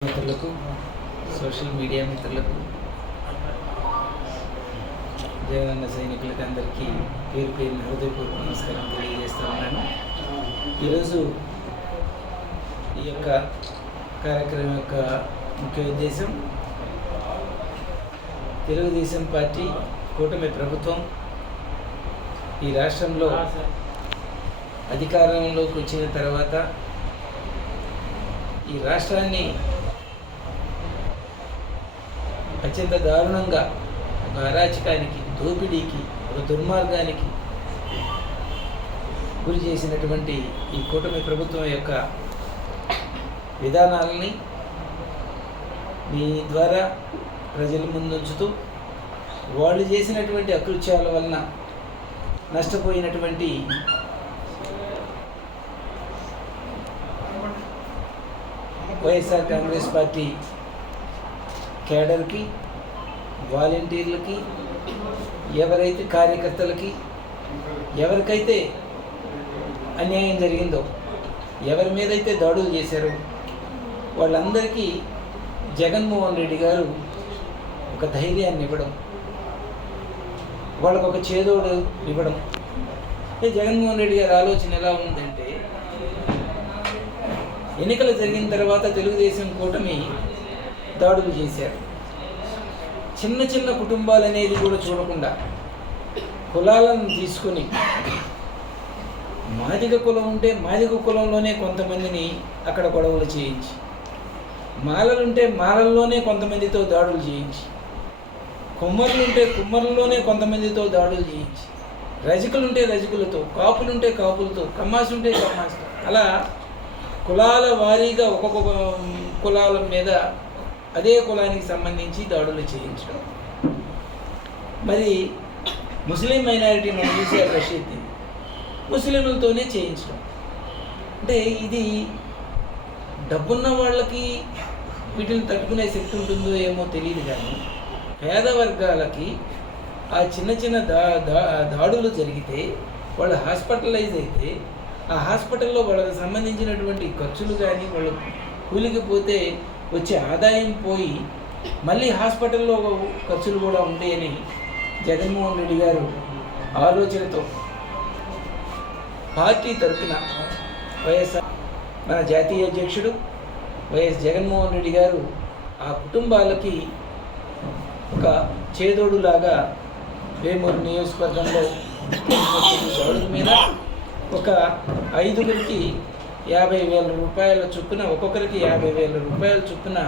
మిత్రులకు, social media మిత్రులకు, జగనన్న సైనికులకి అందరికీ పేరు పేరున హృదయపూర్వక నమస్కారం తెలియజేస్తూ ఉన్నాను. ఈరోజు ఈ యొక్క కార్యక్రమం యొక్క ముఖ్య ఉద్దేశం తెలుగుదేశం పార్టీ కూటమి ప్రభుత్వం ఈ రాష్ట్రంలో అధికారంలోకి వచ్చిన తర్వాత ఈ రాష్ట్రాన్ని అత్యంత దారుణంగా ఒక అరాచకానికి, దోపిడీకి, ఒక దుర్మార్గానికి గురి చేసినటువంటి ఈ కూటమి ప్రభుత్వం యొక్క విధానాలని మీ ద్వారా ప్రజల ముందుంచుతూ వాళ్ళు చేసినటువంటి అకృత్యాల వలన నష్టపోయినటువంటి వైఎస్ఆర్ కాంగ్రెస్ పార్టీ కేడర్కి, వాలంటీర్లకి, ఎవరైతే కార్యకర్తలకి, ఎవరికైతే అన్యాయం జరిగిందో, ఎవరి మీదైతే దాడులు చేశారో వాళ్ళందరికీ జగన్మోహన్ రెడ్డి గారు ఒక ధైర్యాన్ని ఇవ్వడం, వాళ్ళకు ఒక చేదోడు ఇవ్వడం. జగన్మోహన్ రెడ్డి గారి ఆలోచన ఎలా ఉందంటే, ఎన్నికలు జరిగిన తర్వాత తెలుగుదేశం కూటమి దాడులు చేశారు. చిన్న చిన్న కుటుంబాలు అనేది కూడా చూడకుండా కులాలను తీసుకొని, మాదిగ కులం ఉంటే మాదిగ కులంలోనే కొంతమందిని అక్కడ గొడవలు చేయించి, మాలలుంటే మాలల్లోనే కొంతమందితో దాడులు చేయించి, కుమ్మరులుంటే కుమ్మరుల్లోనే కొంతమందితో దాడులు చేయించి, రజకులుంటే రజకులతో, కాపులుంటే కాపులతో, కమ్మాసుంటే కమ్మాసుతో, అలా కులాల వారీగా ఒక్కొక్క కులాల మీద అదే కులానికి సంబంధించి దాడులు చేయించడం. మరి ముస్లిం మైనారిటీ మనం చూసారు, రషీద్ ముస్లింలతోనే చేయించడం. అంటే ఇది డబ్బున్న వాళ్ళకి వీటిని తట్టుకునే శక్తి ఉంటుందో ఏమో తెలియదు, కానీ పేద వర్గాలకి ఆ చిన్న చిన్న దాడులు జరిగితే, వాళ్ళు హాస్పిటలైజ్ అయితే ఆ హాస్పిటల్లో వాళ్ళకి సంబంధించినటువంటి ఖర్చులు కానీ, వాళ్ళు కూలికి పోతే వచ్చే ఆదాయం పోయి మళ్ళీ హాస్పిటల్లో ఖర్చులు కూడా ఉంటాయని జగన్మోహన్ రెడ్డి గారు ఆలోచనతో పార్టీ తరఫున వైఎస్ఆర్ మన జాతీయ అధ్యక్షుడు వైఎస్ జగన్మోహన్ రెడ్డి గారు ఆ కుటుంబాలకి ఒక చేదోడులాగా వేమూరు నియోజకవర్గంలో దాడుల మీద ఒక 5గురికి 50,000 రూపాయల చొప్పున, ఒక్కొక్కరికి 50,000 రూపాయల చొప్పున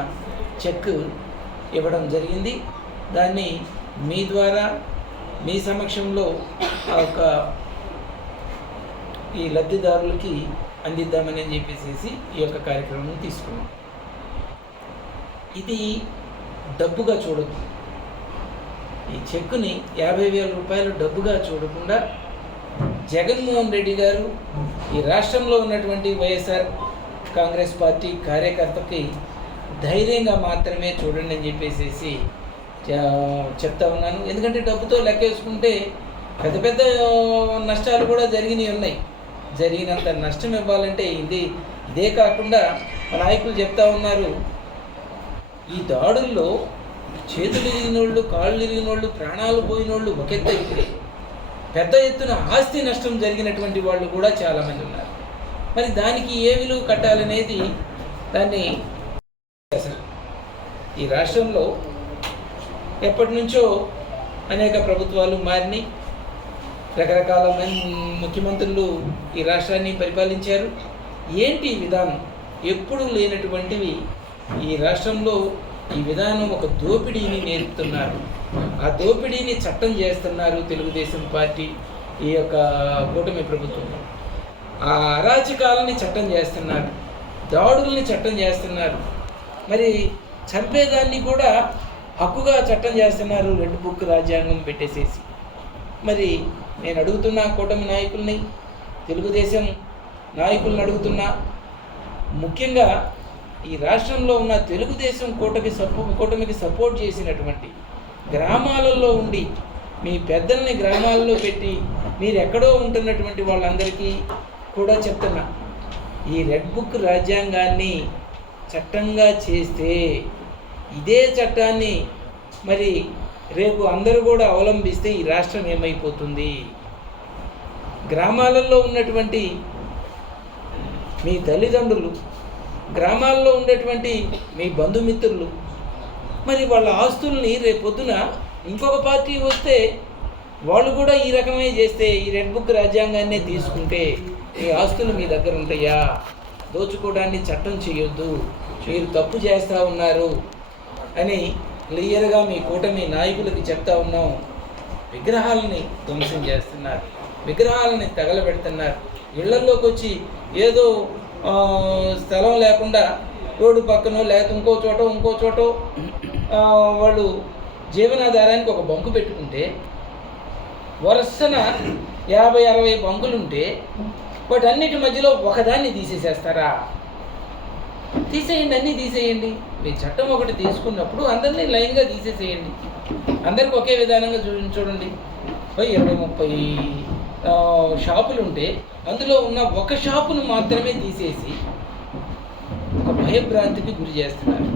చెక్ ఇవ్వడం జరిగింది. దాన్ని మీ ద్వారా, మీ సమక్షంలో ఈ లబ్ధిదారులకి అందిద్దామని చెప్పేసి ఈ యొక్క కార్యక్రమం తీసుకున్నాం. ఇది డబ్బుగా చూడద్దు. ఈ చెక్కుని 50,000 రూపాయలు డబ్బుగా చూడకుండా జగన్మోహన్ రెడ్డి గారు ఈ రాష్ట్రంలో ఉన్నటువంటి వైఎస్ఆర్ కాంగ్రెస్ పార్టీ కార్యకర్తకి ధైర్యంగా మాత్రమే చూడండి అని చెప్పేసి చెప్తా ఉన్నాను. ఎందుకంటే డబ్బుతో లెక్కేసుకుంటే పెద్ద పెద్ద నష్టాలు కూడా ఉన్నాయి. జరిగినంత నష్టం ఇవ్వాలంటే ఇదే కాకుండా మా నాయకులు చెప్తా ఉన్నారు, ఈ దాడుల్లో చేతులు ఇరిగినోళ్ళు, కాళ్ళు ఇరిగినోళ్ళు, ప్రాణాలు పోయినోళ్ళు ఒక ఎత్తు అయితే, పెద్ద ఎత్తున ఆస్తి నష్టం జరిగినటువంటి వాళ్ళు కూడా చాలామంది ఉన్నారు. మరి దానికి ఏ విలువ కట్టాలనేది దాన్ని ఈ రాష్ట్రంలో ఎప్పటి నుంచో అనేక ప్రభుత్వాలు మారినాయి, రకరకాల ముఖ్యమంత్రులు ఈ రాష్ట్రాన్ని పరిపాలించారు. ఏంటి ఈ విధానం? ఎప్పుడు లేనటువంటివి ఈ రాష్ట్రంలో ఈ విధానం ఒక దోపిడీని నేర్పుతున్నారు. ఆ దోపిడీని చట్టం చేస్తున్నారు తెలుగుదేశం పార్టీ, ఈ యొక్క కూటమి ప్రభుత్వం. ఆ అరాచకాలని చట్టం చేస్తున్నారు, దాడుల్ని చట్టం చేస్తున్నారు, మరి చంపేదాన్ని కూడా హక్కుగా చట్టం చేస్తున్నారు, రెడ్ బుక్ రాజ్యాంగం పెట్టేసేసి. మరి నేను అడుగుతున్నా కూటమి నాయకుల్ని, తెలుగుదేశం నాయకులను అడుగుతున్నా, ముఖ్యంగా ఈ రాష్ట్రంలో ఉన్న తెలుగుదేశం కూటమికి సపోర్ట్ చేసినటువంటి, గ్రామాలలో ఉండి మీ పెద్దల్ని గ్రామాల్లో పెట్టి మీరు ఎక్కడో ఉంటున్నటువంటి వాళ్ళందరికీ కూడా చెప్తున్నా, ఈ రెడ్ బుక్ రాజ్యాంగాన్ని చట్టంగా చేస్తే ఇదే చట్టాన్ని మరి రేపు అందరూ కూడా అవలంబిస్తే ఈ రాష్ట్రం ఏమైపోతుంది? గ్రామాలలో ఉన్నటువంటి మీ తల్లిదండ్రులు, గ్రామాల్లో ఉండేటువంటి మీ బంధుమిత్రులు మరి వాళ్ళ ఆస్తుల్ని రేపొద్దున ఇంకొక పార్టీ వస్తే వాళ్ళు కూడా ఈ రకమే చేస్తే, ఈ రెడ్ బుక్ రాజ్యాంగాన్నే తీసుకుంటే మీ ఆస్తులు మీ దగ్గర ఉంటాయా? దోచుకోవడాన్ని చట్టం చేయొద్దు, మీరు తప్పు చేస్తూ ఉన్నారు అని క్లియర్గా మీ కూటమి నాయకులకి చెప్తా ఉన్నాం. విగ్రహాలని ధ్వంసం చేస్తున్నారు, విగ్రహాలని తగలబెడుతున్నారు. ఇళ్లలోకి వచ్చి ఏదో స్థలం లేకుండా రోడ్డు పక్కనో లేకపోతే ఇంకో చోట వాళ్ళు జీవనాధారానికి ఒక బంకు పెట్టుకుంటే వరుసన 50-60 బంకులుంటే వాటన్నిటి మధ్యలో ఒకదాన్ని తీసేసేస్తారా? తీసేయండి, అన్నీ తీసేయండి. మీ చట్టం ఒకటి తీసుకున్నప్పుడు అందరినీ లైన్గా తీసేసేయండి. అందరికి ఒకే విధానంగా చూడండి. 20-30 షాపులు ఉంటే అందులో ఉన్న ఒక షాపును మాత్రమే తీసేసి ఒక భయభ్రాంతికి గురి చేస్తున్నారు.